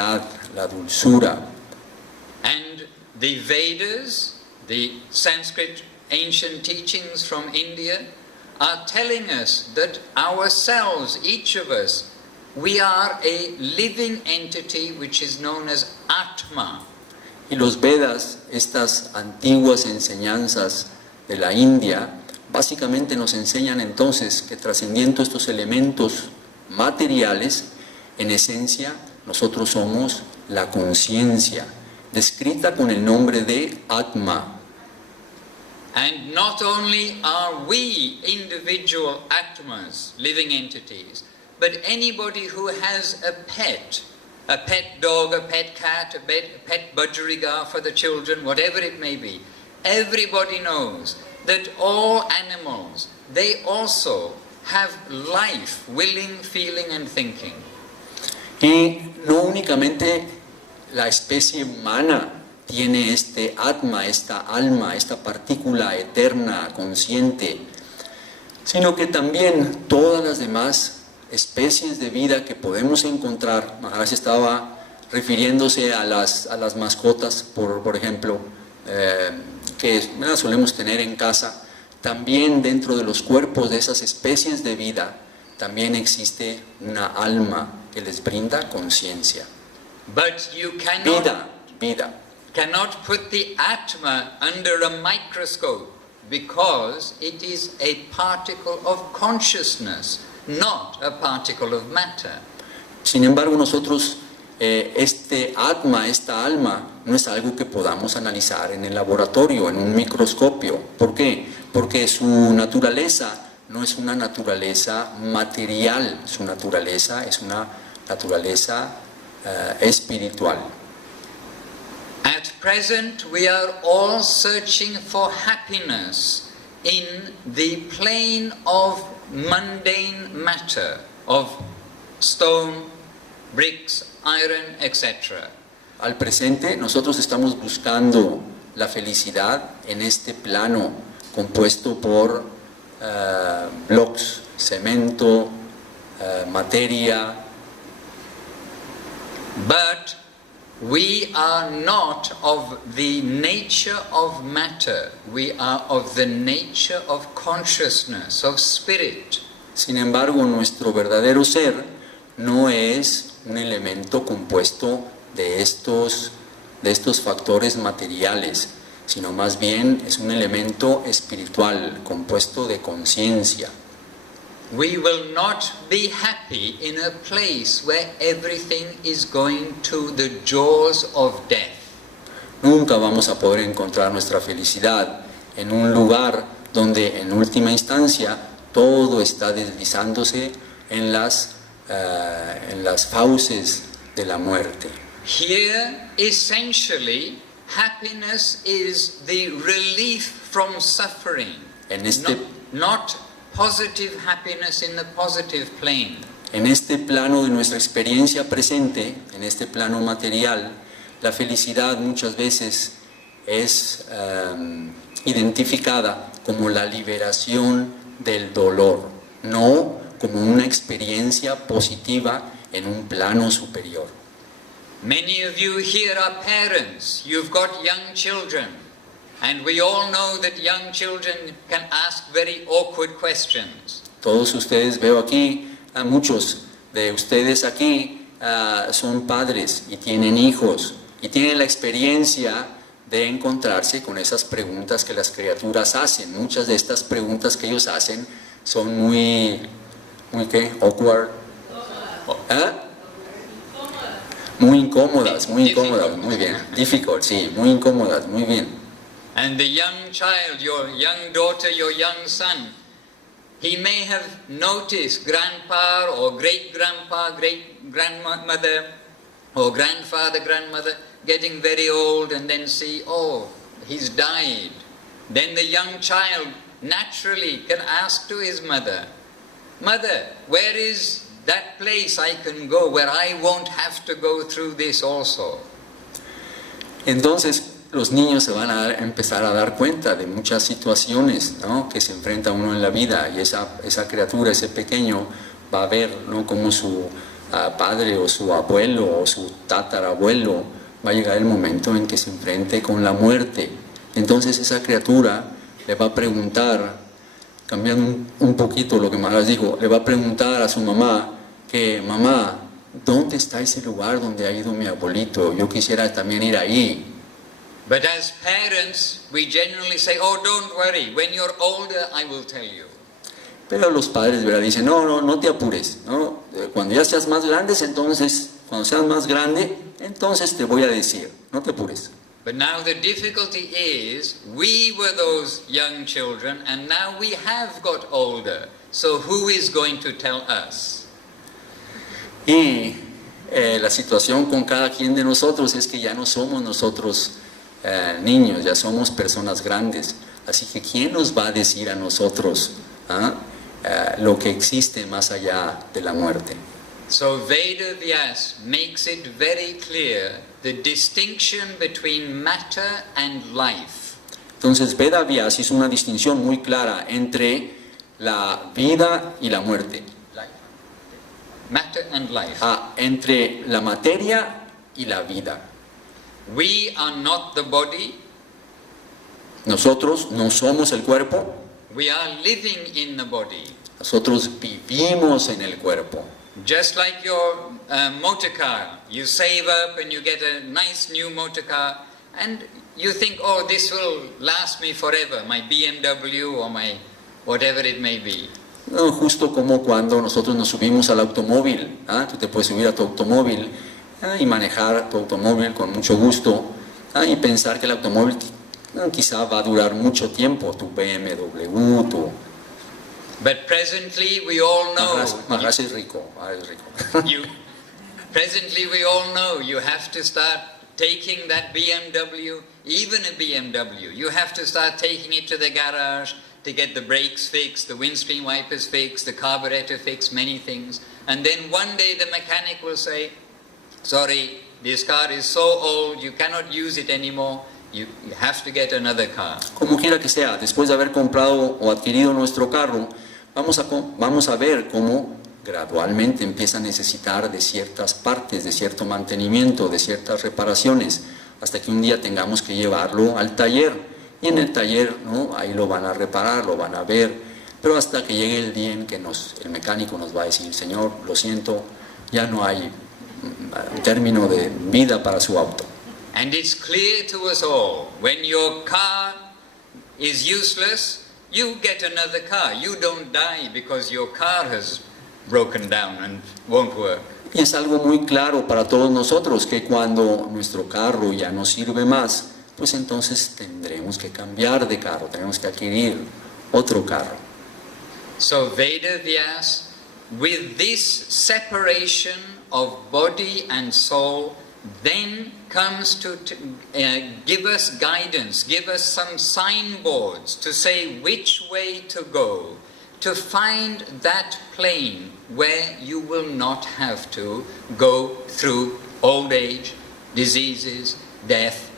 la dulzura. And the Vedas, the Sanskrit ancient teachings from India, are telling us that ourselves, each of us, we are a living entity which is known as Atma. Y los Vedas, estas antiguas enseñanzas de la India, básicamente nos enseñan entonces que trascendiendo estos elementos materiales, en esencia nosotros somos la conciencia, descrita con el nombre de Atma. And not only are we individual Atmas, living entities, but anybody who has a pet dog, a pet cat, a pet budgerigar for the children, whatever it may be, everybody knows that all animals, they also have life, willing, feeling and thinking. Y no únicamente la especie humana tiene este atma, esta alma, esta partícula eterna, consciente, sino que también todas las demás especies de vida que podemos encontrar. Maharaj estaba refiriéndose a las mascotas, por ejemplo, que solemos tener en casa. También dentro de los cuerpos de esas especies de vida también existe una alma que les brinda conciencia. But you cannot, vida. Cannot put the Atma under a microscope because it is a particle of consciousness, not a particle of matter. Sin embargo, nosotros este Atma, esta alma, no es algo que podamos analizar en el laboratorio, en un microscopio. ¿Por qué? Porque su naturaleza no es una naturaleza material, su naturaleza es una naturaleza espiritual. At present, we are all searching for happiness in the plane of mundane matter, of stone, bricks, iron, etc. Al presente, nosotros estamos buscando la felicidad en este plano compuesto por blocks, cemento, materia. But we are not of the nature of matter, we are of the nature of consciousness, of spirit. Sin embargo, nuestro verdadero ser no es un elemento compuesto de estos factores materiales, sino más bien es un elemento espiritual, compuesto de conciencia. We will not be happy in a place where everything is going to the jaws of death. Nunca vamos a poder encontrar nuestra felicidad en un lugar donde en última instancia todo está deslizándose en las fauces de la muerte. Here, essentially, happiness is the relief from suffering, not positive happiness in the positive plane. En este plano de nuestra experiencia presente, en este plano material, la felicidad muchas veces es identificada como la liberación del dolor, no como una experiencia positiva en un plano superior. Many of you here are parents, you've got young children. And we all know that young children can ask very awkward questions. Todos ustedes, veo aquí, a muchos de ustedes aquí son padres y tienen hijos y tienen la experiencia de encontrarse con esas preguntas que las criaturas hacen. Muchas de estas preguntas que ellos hacen son muy ¿qué? Awkward. Muy incómodas, muy bien. Difficult, sí, muy incómodas, muy bien. And the young child, your young daughter, your young son, he may have noticed grandpa or great-grandpa, great-grandmother or grandfather, grandmother getting very old and then see, oh, he's died. Then the young child naturally can ask to his mother, Mother, where is that place I can go where I won't have to go through this also? Entonces, los niños se van a empezar a dar cuenta de muchas situaciones, ¿no?, que se enfrenta uno en la vida, y esa criatura, ese pequeño, va a ver, ¿no?, cómo su padre o su abuelo o su tatarabuelo, va a llegar el momento en que se enfrente con la muerte. Entonces esa criatura le va a preguntar, cambiando un poquito lo que Maharaj dijo, le va a preguntar a su mamá que, mamá, ¿dónde está ese lugar donde ha ido mi abuelito? Yo quisiera también ir ahí. But as parents, we generally say, oh, don't worry, when you're older, I will tell you. Pero los padres, ¿verdad? Dicen, no te apures, ¿no? Cuando ya seas más grande, cuando seas más grande, entonces te voy a decir, no te apures. But now the difficulty is, we were those young children, and now we have got older. So who is going to tell us? Y la situación con cada quien de nosotros es que ya no somos nosotros niños, ya somos personas grandes. Así que ¿quién nos va a decir a nosotros lo que existe más allá de la muerte? So Veda Vyas makes it very clear the distinction between matter and life. Entonces Veda Vyas hizo una distinción muy clara entre la vida y la muerte. Matter and life. Entre la materia y la vida. We are not the body. Nosotros no somos el cuerpo. We are living in the body. Nosotros vivimos en el cuerpo. Just like your motor car, you save up and you get a nice new motor car, and you think, oh, this will last me forever, my BMW or my whatever it may be. No, justo como cuando nosotros nos subimos al automóvil, tú te puedes subir a tu automóvil y manejar tu automóvil con mucho gusto y pensar que el automóvil quizá va a durar mucho tiempo, tu BMW, tu... But presently we all know. Maharaj es rico. Presently we all know you have to start taking that BMW, even a BMW. You have to start taking it to the garage to get the brakes fixed, the windscreen wipers fixed, the carburetor fixed, many things. And then one day the mechanic will say, sorry, this car is so old, you cannot use it anymore. You have to get another car. Como quiera que sea, después de haber comprado o adquirido nuestro carro, vamos a ver cómo gradualmente empieza a necesitar de ciertas partes, de cierto mantenimiento, de ciertas reparaciones, hasta que un día tengamos que llevarlo al taller. Y en el taller, ¿no? Ahí lo van a reparar, lo van a ver, pero hasta que llegue el día en que el mecánico nos va a decir, Señor, lo siento, ya no hay término de vida para su auto. And it's clear to us all, when your car is useless, you get another car. You don't die because your car has broken down and won't work. Y es algo muy claro para todos nosotros que cuando nuestro carro ya no sirve más, pues entonces tendremos que cambiar de carro, tenemos que adquirir otro carro. So Veda Vyas, with this separation of body and soul, then comes to give us guidance, give us some signboards to say which way to go, to find that plane where you will not have to go through old age, diseases, death,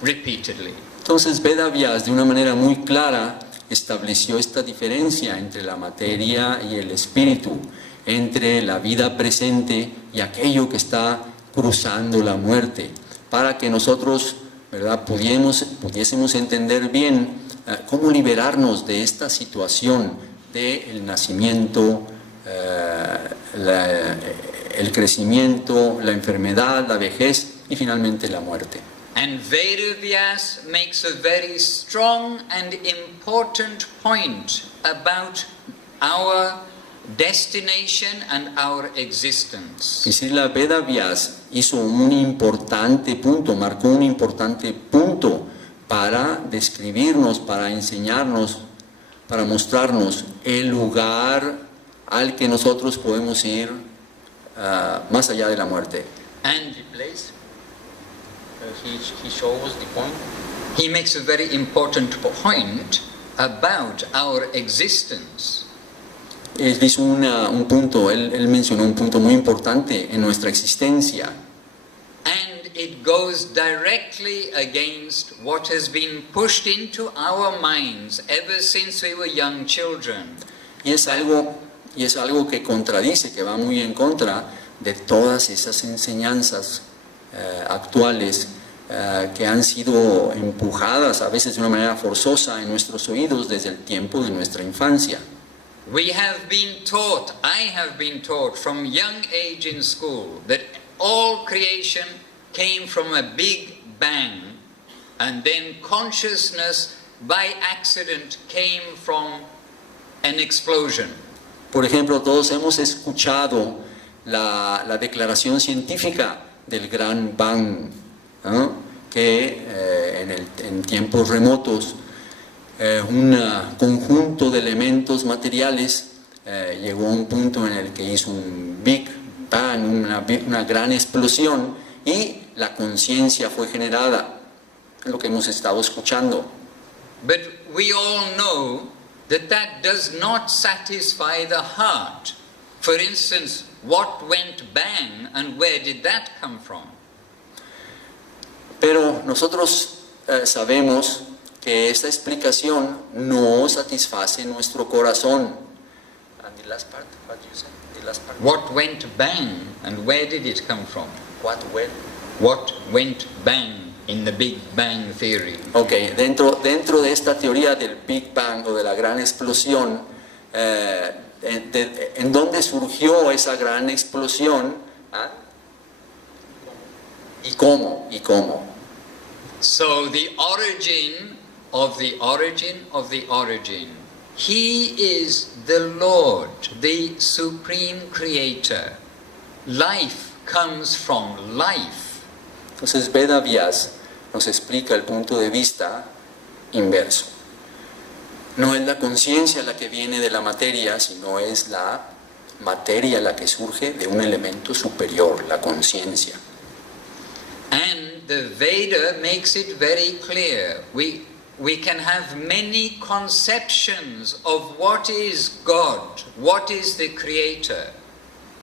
repeatedly. Entonces Veda Vyas de una manera muy clara estableció esta diferencia entre la materia y el espíritu, entre la vida presente y aquello que está cruzando la muerte, para que nosotros, ¿verdad?, pudiésemos entender bien cómo liberarnos de esta situación del nacimiento, el crecimiento, la enfermedad, la vejez y finalmente la muerte. And Veda Vyas makes a very strong and important point about our destination and our existence. Y Srila Veda Vyas hizo un importante punto, marcó un importante punto para describirnos, para enseñarnos, para mostrarnos el lugar al que nosotros podemos ir más allá de la muerte. And Place. He shows the point. he makes a very important point about our existence. Él hizo un punto, él mencionó un punto muy importante en nuestra existencia. And it goes directly against what has been pushed into our minds ever since we were young children. Y es algo que contradice, que va muy en contra de todas esas enseñanzas actuales que han sido empujadas a veces de una manera forzosa en nuestros oídos desde el tiempo de nuestra infancia. We have been taught, I have been taught from young age in school that all creation came from a big bang, and then consciousness by accident came from an explosion. Por ejemplo, todos hemos escuchado la declaración científica del gran bang, ¿no? Que en tiempos remotos un conjunto de elementos materiales llegó a un punto en el que hizo un Big Bang, una gran explosión, y la conciencia fue generada, lo que hemos estado escuchando. But we all know that that does not satisfy the heart. For instance, what went bang and where did that come from? Pero nosotros sabemos que esta explicación no satisface nuestro corazón. And the last part, what you said? The last part. What went bang and where did it come from? What went? What went bang in the Big Bang theory? Okay, dentro de esta teoría del Big Bang o de la gran explosión, ¿en dónde surgió esa gran explosión? ¿Ah? ¿Y cómo? ¿Y cómo? So the origin of the origin of the origin. He is the Lord, the Supreme Creator. Life comes from life. Entonces Veda Vyas nos explica el punto de vista inverso. No es la conciencia la que viene de la materia, sino es la materia la que surge de un elemento superior, la conciencia. And the Veda makes it very clear. We can have many conceptions of what is God, what is the Creator.